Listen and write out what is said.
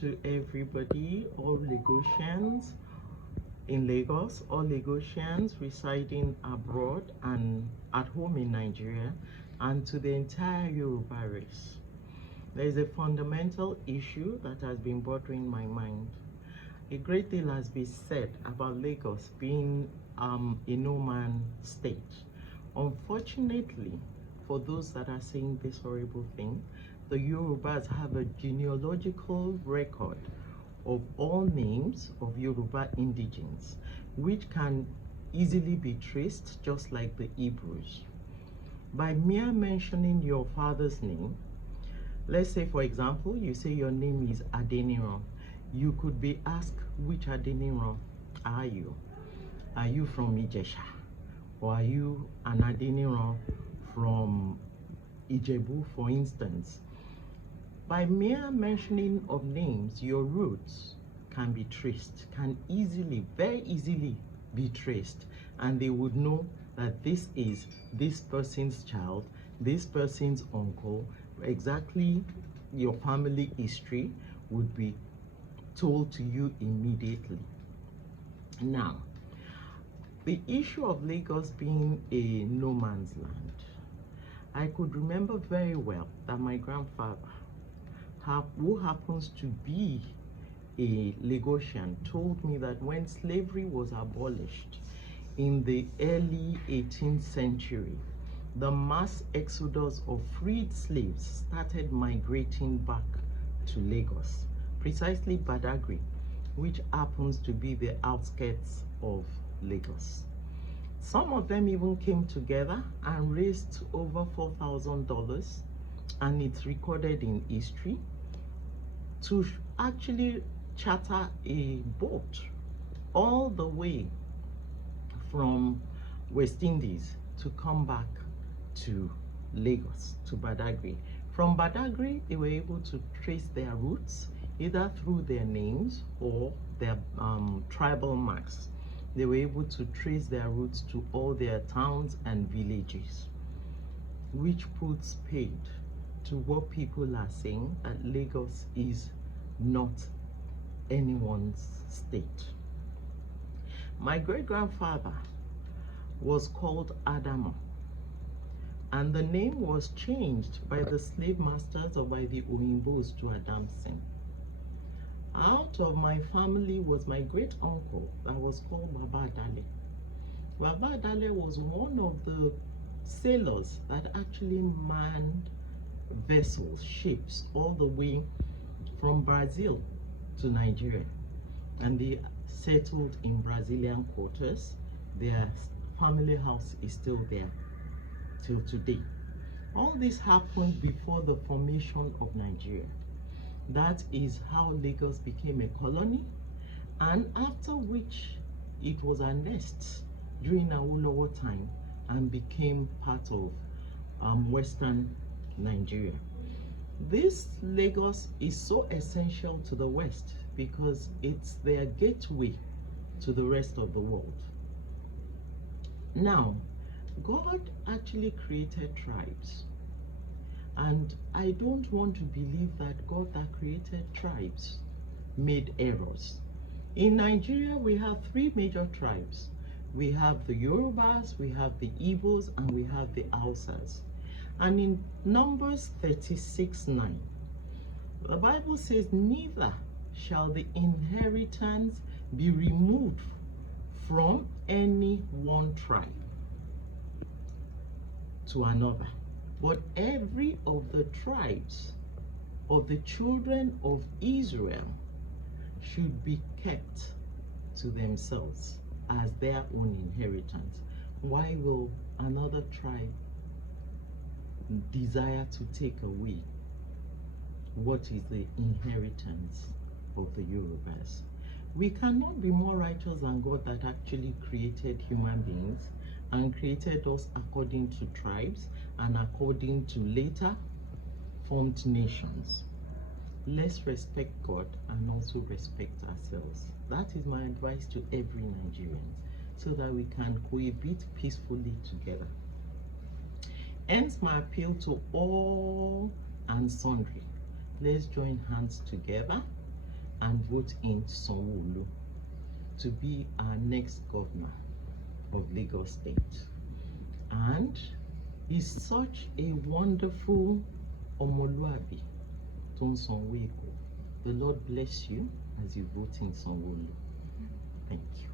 to everybody, all Lagosians in Lagos, all Lagosians residing abroad and at home in Nigeria, and to the entire Yoruba race. There is a fundamental issue that has been bothering my mind. A great deal has been said about Lagos being a no-man state. Unfortunately, for those that are saying this horrible thing, the Yorubas have a genealogical record of all names of Yoruba indigents, which can easily be traced just like the Hebrews. By mere mentioning your father's name, let's say for example, you say your name is Adeniran, you could be asked, which Adeniran are you? Are you from Ijesha? Or are you an Adeniran from Ijebu, for instance? By mere mentioning of names, your roots can be traced, can easily, very easily be traced, and they would know that this is this person's child, this person's uncle. Exactly your family history would be told to you immediately. Now, the issue of Lagos being a no man's land, I could remember very well that my grandfather, who happens to be a Lagosian, told me that when slavery was abolished in the early 18th century, the mass exodus of freed slaves started migrating back to Lagos, precisely Badagry, which happens to be the outskirts of Lagos. Some of them even came together and raised over $4,000, and it's recorded in history, to actually charter a boat all the way from West Indies to come back to Lagos, to Badagry. From Badagry, they were able to trace their roots either through their names or their tribal marks. They were able to trace their roots to all their towns and villages, which puts paid to what people are saying, that Lagos is not anyone's state. My great-grandfather was called Adamo, and the name was changed by the slave masters or by the Oyimbos to Adamson. Out of my family was my great uncle that was called Baba Adale. Baba Adale was one of the sailors that actually manned vessels, ships, all the way from Brazil to Nigeria, and they settled in Brazilian quarters. Their family house is still there till today. All this happened before the formation of Nigeria. That is how Lagos became a colony, and after which it was annexed during Awolowo time and became part of Western Nigeria. This Lagos is so essential to the West because it's their gateway to the rest of the world. Now, God actually created tribes, and I don't want to believe that God that created tribes made errors. In Nigeria, we have three major tribes. We have the Yorubas, we have the Igbos, and we have the Hausas. And in Numbers 36:9, the Bible says, neither shall the inheritance be removed from any one tribe to another, but every of the tribes of the children of Israel should be kept to themselves as their own inheritance. Why will another tribe desire to take away what is the inheritance of the Yorubas? We cannot be more righteous than God that actually created human beings and created us according to tribes and according to later formed nations. Let's respect God and also respect ourselves. That is my advice to every Nigerian, so that we can cohabit peacefully together. Hence my appeal to all and sundry. Let's join hands together and vote in Sanwo-Olu to be our next governor of Lagos State. And he's such a wonderful Omoluabi tó ń sanwó Èkó. The Lord bless you as you vote in Sanwo-Olu. Thank you.